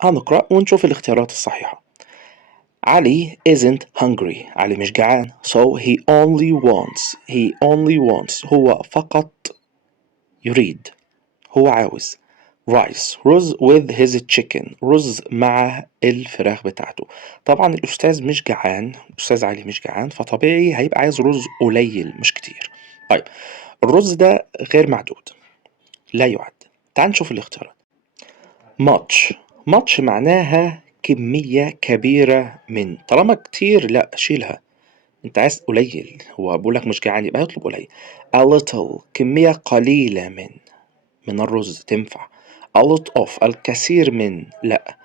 هنقرأ ونشوف الاختيارات الصحيحة. علي isn't hungry. علي مش جعان. So he only wants هو فقط يريد، هو عاوز رز with his chicken، رز مع الفراخ بتاعته. طبعا الأستاذ مش جعان، الأستاذ علي مش جعان، فطبيعي هيبقى عايز رز قليل مش كتير. طيب الرز ده غير معدود، لا يعد. تعال نشوف الاختيارات. much معناها كمية كبيرة من، طالما كتير لا شيلها، انت عايز قليل، هو بقولك مش جعان يبقى يطلب قليل. a little كمية قليلة من الرز تنفع. a lot of الكثير من لا.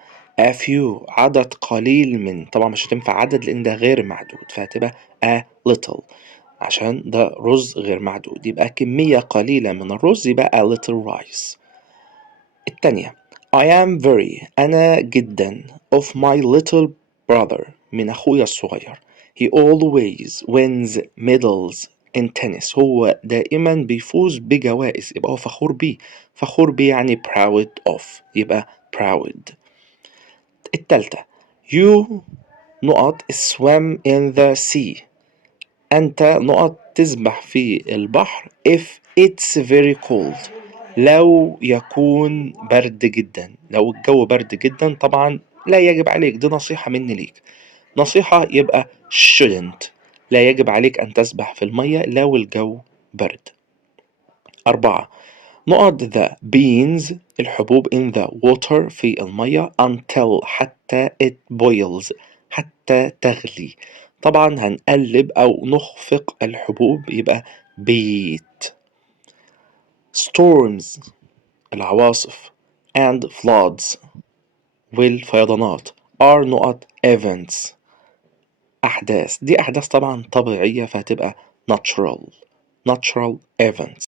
a few عدد قليل من، طبعا مش هتنفع عدد لان ده غير معدود، فهتبقى a little عشان ده رز غير معدود، يبقى كمية قليلة من الرز يبقى a little rice. التانية I am very أنا جدا of my little brother من أخويا الصغير. He always wins medals in tennis. هو دائما بيفوز بجوائز، يبقى هو فخور بيه. فخور بيه يعني proud of، يبقى proud. التالتة You نقط swim in the sea. أنت نقط تسبح في البحر if it's very cold. لو يكون برد جدا، لو الجو برد جدا طبعا لا يجب عليك، دي نصيحة مني ليك، نصيحة يبقى shouldn't، لا يجب عليك أن تسبح في المية لو الجو برد. 4 نقط the beans الحبوب in the water في المية until حتى it boils حتى تغلي. طبعا هنقلب أو نخفق الحبوب يبقى beat. storms العواصف and floods والفيضانات are نقط events أحداث، دي أحداث طبعا طبيعية فهتبقى natural events.